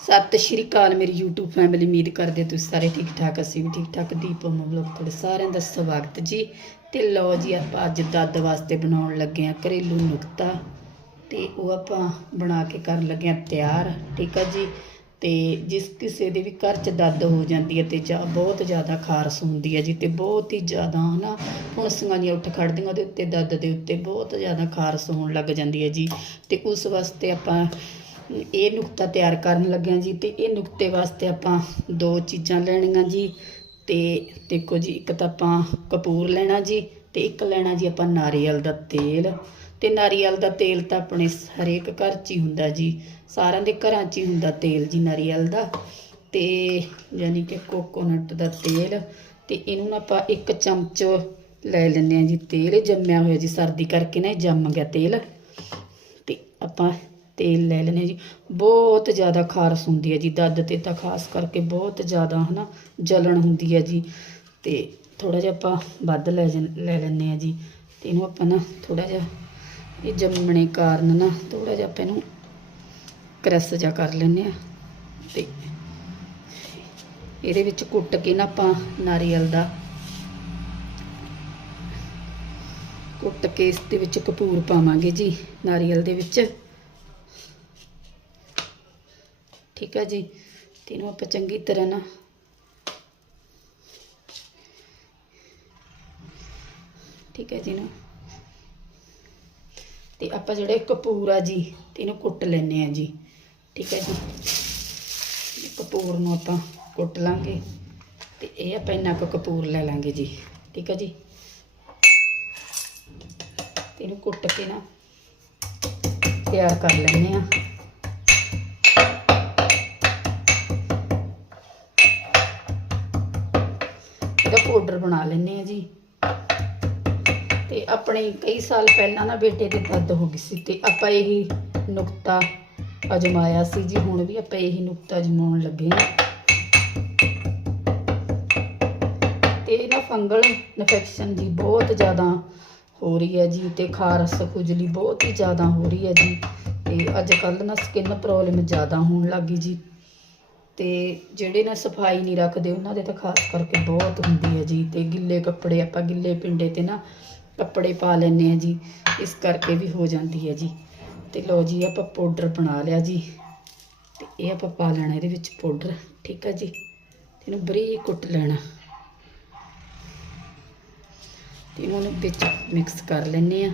ਸਤਿ ਸ਼੍ਰੀ ਅਕਾਲ ਮੇਰੀ YouTube family ਉਮੀਦ ਕਰਦੇ ਤੁਸੀਂ ਸਾਰੇ ਠੀਕ ਠਾਕ ਅਸੀਂ ਵੀ ਠੀਕ ਠਾਕ ਦੀਪਮ ਵਲੌਗ ਤੁਹਾਡੇ ਸਾਰਿਆਂ ਦਾ ਸਵਾਗਤ ਜੀ। ਤੇ ਲਓ ਜੀ, ਆਪਾਂ ਅੱਜ ਦੱਦ ਵਾਸਤੇ ਬਣਾਉਣ ਲੱਗੇ ਆ ਘਰੇਲੂ ਨੁਕਤਾ। ਤੇ ਉਹ ਆਪਾਂ ਬਣਾ ਕੇ ਕਰਨ ਲੱਗੇ ਆ ਤਿਆਰ, ਠੀਕ ਆ ਜੀ? ਤੇ ਜਿਸ ਕਿਸੇ ਦੇ ਵੀ ਘਰ 'ਚ ਦੱਦ ਹੋ ਜਾਂਦੀ ਹੈ ਤੇ ਜਾਂ ਬਹੁਤ ਜ਼ਿਆਦਾ ਖਾਰਸ ਹੁੰਦੀ ਹੈ ਜੀ ਤੇ ਬਹੁਤ ਹੀ ਜ਼ਿਆਦਾ ਹਨਾ ਫੁੰਸੀਆਂ ਜਿਹੀਆਂ ਉੱਠ ਖੜਦੀਆਂ ਉਹਦੇ ਉੱਤੇ, ਦੱਦ ਦੇ ਉੱਤੇ ਬਹੁਤ ਜ਼ਿਆਦਾ ਖਾਰਸ ਹੋਣ ਲੱਗ ਜਾਂਦੀ ਹੈ ਜੀ। ਤੇ ਉਸ ਵਾਸਤੇ ਆਪਾਂ ਇਹ ਨੁਕਤਾ ਤਿਆਰ ਕਰਨ ਲੱਗਿਆ ਜੀ ਤੇ ਇਹ ਨੁਕਤੇ ਵਾਸਤੇ ਆਪਾਂ ਦੋ ਚੀਜ਼ਾਂ ਲੈਣੀਆਂ ਜੀ ਤੇ ਦੇਖੋ ਜੀ, ਇੱਕ ਤਾਂ ਆਪਾਂ ਕਪੂਰ ਲੈਣਾ ਜੀ ਤੇ ਇੱਕ ਲੈਣਾ ਜੀ ਆਪਾਂ ਨਾਰੀਅਲ ਦਾ ਤੇਲ ਤੇ ਨਾਰੀਅਲ ਦਾ ਤੇਲ ਤਾਂ ਆਪਣੇ ਹਰੇਕ ਘਰ 'ਚ ਹੀ ਹੁੰਦਾ ਜੀ, ਸਾਰਿਆਂ ਦੇ ਘਰਾਂ 'ਚ ਹੀ ਹੁੰਦਾ ਤੇਲ ਜੀ ਨਾਰੀਅਲ ਦਾ ਤੇ ਯਾਨੀ ਕਿ ਕੋਕੋਨਟ ਦਾ ਤੇਲ ਤੇ ਇਹਨੂੰ ਨਾ ਆਪਾਂ ਇੱਕ ਚਮਚ ਲੈ ਲੈਂਦੇ ਆ ਜੀ ਤੇਲ, ਇਹ ਜੰਮਿਆ ਹੋਇਆ ਜੀ ਸਰਦੀ ਕਰਕੇ ਨਾ ਜੰਮ ਗਿਆ ਤੇਲ ਤੇ ਆਪਾਂ ਤੇਲ ਲੈ ਲੈਣੇ ਜੀ। ਬਹੁਤ ਜ਼ਿਆਦਾ ਖਾਰਸ ਹੁੰਦੀ ਹੈ ਜੀ। ਦੱਦ ਤੇ ਤਾਂ ਖਾਸ ਕਰਕੇ ਬਹੁਤ ਜ਼ਿਆਦਾ ਹਨਾ ਜਲਣ ਹੁੰਦੀ ਹੈ ਜੀ। ਤੇ ਥੋੜਾ ਜਿਹਾ ਆਪਾਂ ਵੱਧ ਲੈ ਜਾਂ- ਲੈ ਲੈਂਦੇ ਆ ਜੀ। ਤੇ ਇਹਨੂੰ ਆਪਾਂ ਨਾ ਥੋੜਾ ਜਿਹਾ ਇਹ ਜੰਮਣੇ ਕਾਰਨ ਨਾ ਥੋੜਾ ਜਿਹਾ ਆਪਾਂ ਇਹਨੂੰ ਕ੍ਰੈਸ ਜਿਹਾ ਕਰ ਲੈਂਦੇ ਆ ਤੇ ਇਹਦੇ ਵਿੱਚ ਕੁੱਟ ਕੇ ਨਾ ਆਪਾਂ ਨਾਰੀਅਲ ਦਾ ਕੁੱਟ ਕੇ ਇਸ ਦੇ ਵਿੱਚ ਕਪੂਰ ਪਾਵਾਂਗੇ ਜੀ। ਨਾਰੀਅਲ ਦੇ ਵਿੱਚ ਠੀਕ ਹੈ ਜੀ। ਤੇ ਇਹਨੂੰ ਆਪਾਂ ਚੰਗੀ ਤਰ੍ਹਾਂ ਨਾ ਠੀਕ ਹੈ ਜੀ ਨਾ ਤੇ ਆਪਾਂ ਜਿਹੜੇ ਕਪੂਰ ਆ ਜੀ, ਤੇ ਇਹਨੂੰ ਕੁੱਟ ਲੈਨੇ ਆ ਜੀ। ਠੀਕ ਹੈ ਜੀ। ਕਪੂਰ ਨੂੰ ਆਪਾਂ ਕੁੱਟ ਲਾਂਗੇ। ਤੇ ਇਹ ਆਪਾਂ ਇੰਨਾ ਕੁ ਕਪੂਰ ਲੈ ਲਾਂਗੇ ਜੀ। ਠੀਕ ਹੈ ਜੀ। ਤੇ ਇਹਨੂੰ ਕੁੱਟ ਕੇ ਨਾ ਤਿਆਰ ਕਰ ਲੈਨੇ ਆ। ਇਹਦਾ ਪਾਊਡਰ ਬਣਾ ਲੈਨੇ ਆ ਜੀ। ਤੇ ਆਪਣੇ ਕਈ ਸਾਲ ਪਹਿਲਾਂ ਨਾ ਬੇਟੇ ਦੇ ਦਰਦ ਹੋ ਗਈ ਸੀ ਤੇ ਆਪਾਂ ਇਹੀ ਨੁਕਤਾ ਅਜਮਾਇਆ ਸੀ ਜੀ। ਹੁਣ ਵੀ ਆਪਾਂ ਇਹੀ ਨੁਕਤਾ ਅਜਮਾਉਣ ਲੱਗੇ ਹਾਂ। ਤੇ ਨਾ ਫੰਗਲ ਇਨਫੈਕਸ਼ਨ ਜੀ ਬਹੁਤ ਜ਼ਿਆਦਾ ਹੋ ਰਹੀ ਹੈ ਜੀ ਤੇ ਖਾਰਸ ਖੁਜਲੀ ਬਹੁਤ ਹੀ ਜ਼ਿਆਦਾ ਹੋ ਰਹੀ ਹੈ ਜੀ। ਤੇ ਅੱਜ ਕੱਲ੍ਹ ਨਾ ਸਕਿਨ ਪ੍ਰੋਬਲਮ ਜ਼ਿਆਦਾ ਹੋਣ ਲੱਗੀ ਜੀ। ਤੇ ਜਿਹੜੇ ਨਾ ਸਫ਼ਾਈ ਨਹੀਂ ਰੱਖਦੇ, ਉਹਨਾਂ ਦੇ ਤਾਂ ਖਾਸ ਕਰਕੇ ਬਹੁਤ ਹੁੰਦੀ ਹੈ ਜੀ। ਤੇ ਗਿੱਲੇ ਕੱਪੜੇ, ਆਪਾਂ ਗਿੱਲੇ ਪਿੰਡੇ ਤੇ ਨਾ ਕੱਪੜੇ ਪਾ ਲੈਂਦੇ ਆ ਜੀ। ਇਸ ਕਰਕੇ ਵੀ ਹੋ ਜਾਂਦੀ ਹੈ ਜੀ। ਤੇ ਲਓ ਜੀ, ਆਪਾਂ ਪਾਊਡਰ ਬਣਾ ਲਿਆ ਜੀ। ਤੇ ਇਹ ਆਪਾਂ ਪਾ ਲੈਣਾ ਇਹਦੇ ਵਿੱਚ ਪਾਊਡਰ ਠੀਕ ਹੈ ਜੀ? ਤੇ ਇਹਨੂੰ ਬਰੀਕ ਕੁੱਟ ਲੈਣਾ। ਤੇ ਇਹਨੂੰ ਵਿੱਚ ਮਿਕਸ ਕਰ ਲੈਂਦੇ ਆ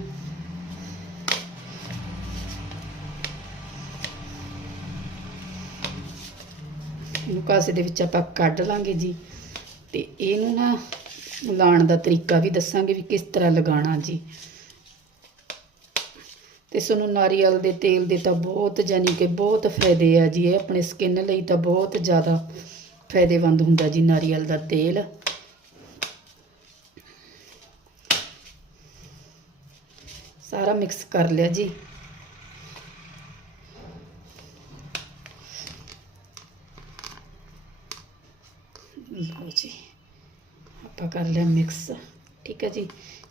ਇਹਨੂੰ ਦੇ ਵਿੱਚ ਆਪਾਂ ਕੱਢ ਲਾਂਗੇ ਜੀ। ਤੇ ਇਹਨੂੰ ਨਾ ਲਾਉਣ ਦਾ ਤਰੀਕਾ ਵੀ ਦੱਸਾਂਗੇ ਵੀ ਕਿਸ ਤਰ੍ਹਾਂ ਲਗਾਉਣਾ ਜੀ। ਤੇ ਸਾਨੂੰ ਨਾਰੀਅਲ ਦੇ ਤੇਲ ਦੇ ਤਾਂ ਬਹੁਤ ਜਾਨੀ ਕਿ ਬਹੁਤ ਫਾਇਦੇ ਆ ਜੀ। ਇਹ ਆਪਣੇ ਸਕਿਨ ਲਈ ਤਾਂ ਬਹੁਤ ਜ਼ਿਆਦਾ ਫਾਇਦੇਮੰਦ ਹੁੰਦਾ ਜੀ ਨਾਰੀਅਲ ਦਾ ਤੇਲ। ਸਾਰਾ ਮਿਕਸ ਕਰ ਲਿਆ ਜੀ। ਲਓ ਜੀ। ਆਪਾਂ ਕਰ ਲਿਆ ਮਿਕਸ ਠੀਕ ਹੈ ਜੀ।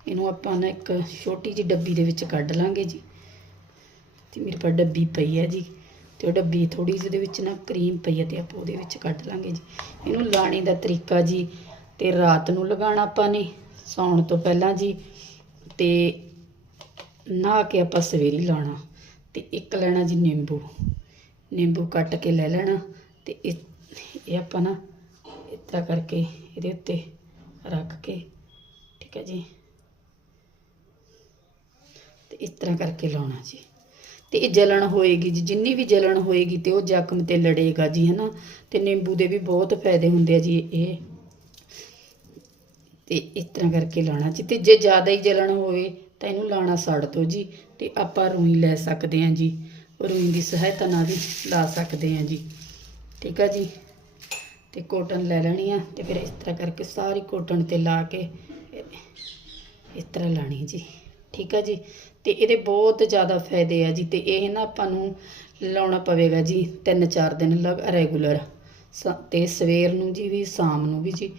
ਇਹਨੂੰ ਆਪਾਂ ਨਾ ਇੱਕ ਛੋਟੀ ਜਿਹੀ ਡੱਬੀ ਦੇ ਵਿੱਚ ਕੱਢ ਲਾਂਗੇ ਜੀ। ਤੇ ਮੇਰੇ ਕੋਲ ਡੱਬੀ ਪਈ ਹੈ ਜੀ। ਤੇ ਉਹ ਡੱਬੀ ਥੋੜੀ ਜਿਹੀ ਦੇ ਵਿੱਚ ਨਾ ਕਰੀਮ ਪਈ ਹੈ ਤੇ ਆਪਾਂ ਉਹਦੇ ਵਿੱਚ ਕੱਢ ਲਾਂਗੇ ਜੀ। ਇਹਨੂੰ ਲਾਣੇ ਦਾ ਤਰੀਕਾ ਜੀ, ਤੇ ਰਾਤ ਨੂੰ ਲਗਾਉਣਾ ਆਪਾਂ ਨੇ, ਸੌਣ ਤੋਂ ਪਹਿਲਾਂ ਜੀ। ਤੇ ਨਹਾ ਕੇ ਆਪਾਂ ਸਵੇਰੇ ਹੀ ਲਾਉਣਾ। ਤੇ ਇੱਕ ਲੈਣਾ ਜੀ ਨਿੰਬੂ। ਨਿੰਬੂ ਕੱਟ ਕੇ ਲੈ ਲੈਣਾ। ਤੇ ਇਹ ਆਪਾਂ ਨਾ ਇਸ ਤਰ੍ਹਾਂ ਕਰਕੇ ਇਹਦੇ ਉੱਤੇ ਰੱਖ ਕੇ, ਠੀਕ ਹੈ ਜੀ? ਤੇ ਇਸ ਤਰ੍ਹਾਂ ਕਰਕੇ ਲਾਉਣਾ ਜੀ। ਤੇ ਇਹ ਜਲਣ ਹੋਏਗੀ ਜੀ, ਜਿੰਨੀ ਵੀ ਜਲਣ ਹੋਏਗੀ ਤੇ ਉਹ ਜ਼ਖਮ ਤੇ ਲੜੇਗਾ ਜੀ, ਹਨਾ? ਤੇ ਨਿੰਬੂ ਦੇ ਵੀ ਬਹੁਤ ਫਾਇਦੇ ਹੁੰਦੇ ਆ ਜੀ ਇਹ। ਤੇ ਇਸ ਤਰ੍ਹਾਂ ਕਰਕੇ ਲਾਉਣਾ ਜੀ। ਤੇ ਜੇ ਜ਼ਿਆਦਾ ਹੀ ਜਲਣ ਹੋਵੇ ਤਾਂ ਇਹਨੂੰ ਲਾਣਾ ਛੱਡ ਦਿਓ ਜੀ। ਤੇ ਆਪਾਂ ਰੂਈ ਲੈ ਸਕਦੇ ਹਾਂ ਜੀ। ਰੂਈ ਦੀ ਸਹਾਇਤਾ ਨਾਲ ਵੀ ਲਾ ਸਕਦੇ ਹਾਂ ਜੀ। ਠੀਕ ਆ ਜੀ? ਤੇ ਕੋਟਨ ਲੈ ਲੈਣੀ ਆ ਤੇ ਫਿਰ ਇਸ ਤਰ੍ਹਾਂ ਕਰਕੇ ਸਾਰੀ ਕੋਟਨ ਤੇ ਲਾ ਕੇ ਇਸ ਤਰ੍ਹਾਂ ਲਾਣੀ ਜੀ। ਠੀਕ ਆ ਜੀ? ਤੇ ਇਹਦੇ ਬਹੁਤ ਜ਼ਿਆਦਾ ਫਾਇਦੇ ਆ ਜੀ ਤੇ ਇਹ ਨਾ ਆਪਾਂ ਨੂੰ ਲਾਉਣਾ ਪਵੇਗਾ ਜੀ 3-4 ਦਿਨ ਲਗ ਰੈਗੂਲਰ ਤੇ ਸਵੇਰ ਨੂੰ ਜੀ ਵੀ, ਸ਼ਾਮ ਨੂੰ ਵੀ ਜੀ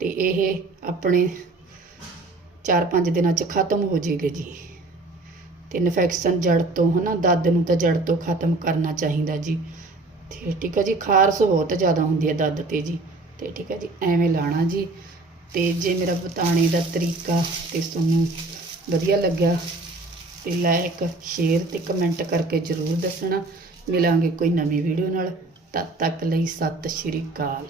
ਤੇ ਇਹ ਆਪਣੇ 4-5 ਦਿਨਾਂ ਚ ਖਤਮ ਹੋ ਜੇਗਾ ਜੀ। ਤੇ ਇਨਫੈਕਸ਼ਨ ਜੜ ਤੋਂ ਹਨਾ ਦਰਦ ਨੂੰ ਤਾਂ ਜੜ ਤੋਂ ਖਤਮ ਕਰਨਾ ਚਾਹੀਦਾ ਜੀ। ਤੇ ਠੀਕ ਹੈ ਜੀ, ਖਾਰਸ ਬਹੁਤ ਜ਼ਿਆਦਾ ਹੁੰਦੀ ਹੈ ਦਰਦ ਤੇ ਜੀ। ਤੇ ਠੀਕ ਹੈ ਜੀ, ਐਵੇਂ ਲਾਣਾ ਜੀ। ਤੇ ਜੇ ਮੇਰਾ ਬਤਾਣੇ ਦਾ ਤਰੀਕਾ ਤੇ ਤੁਹਾਨੂੰ ਵਧੀਆ ਲੱਗਿਆ ਤੇ ਲਾਇਕ ਸ਼ੇਅਰ ਤੇ ਕਮੈਂਟ ਕਰਕੇ ਜ਼ਰੂਰ ਦੱਸਣਾ। ਮਿਲਾਂਗੇ ਕੋਈ ਨਵੀਂ ਵੀਡੀਓ ਨਾਲ। ਤਦ ਤੱਕ ਲਈ ਸਤਿ ਸ਼੍ਰੀ ਅਕਾਲ।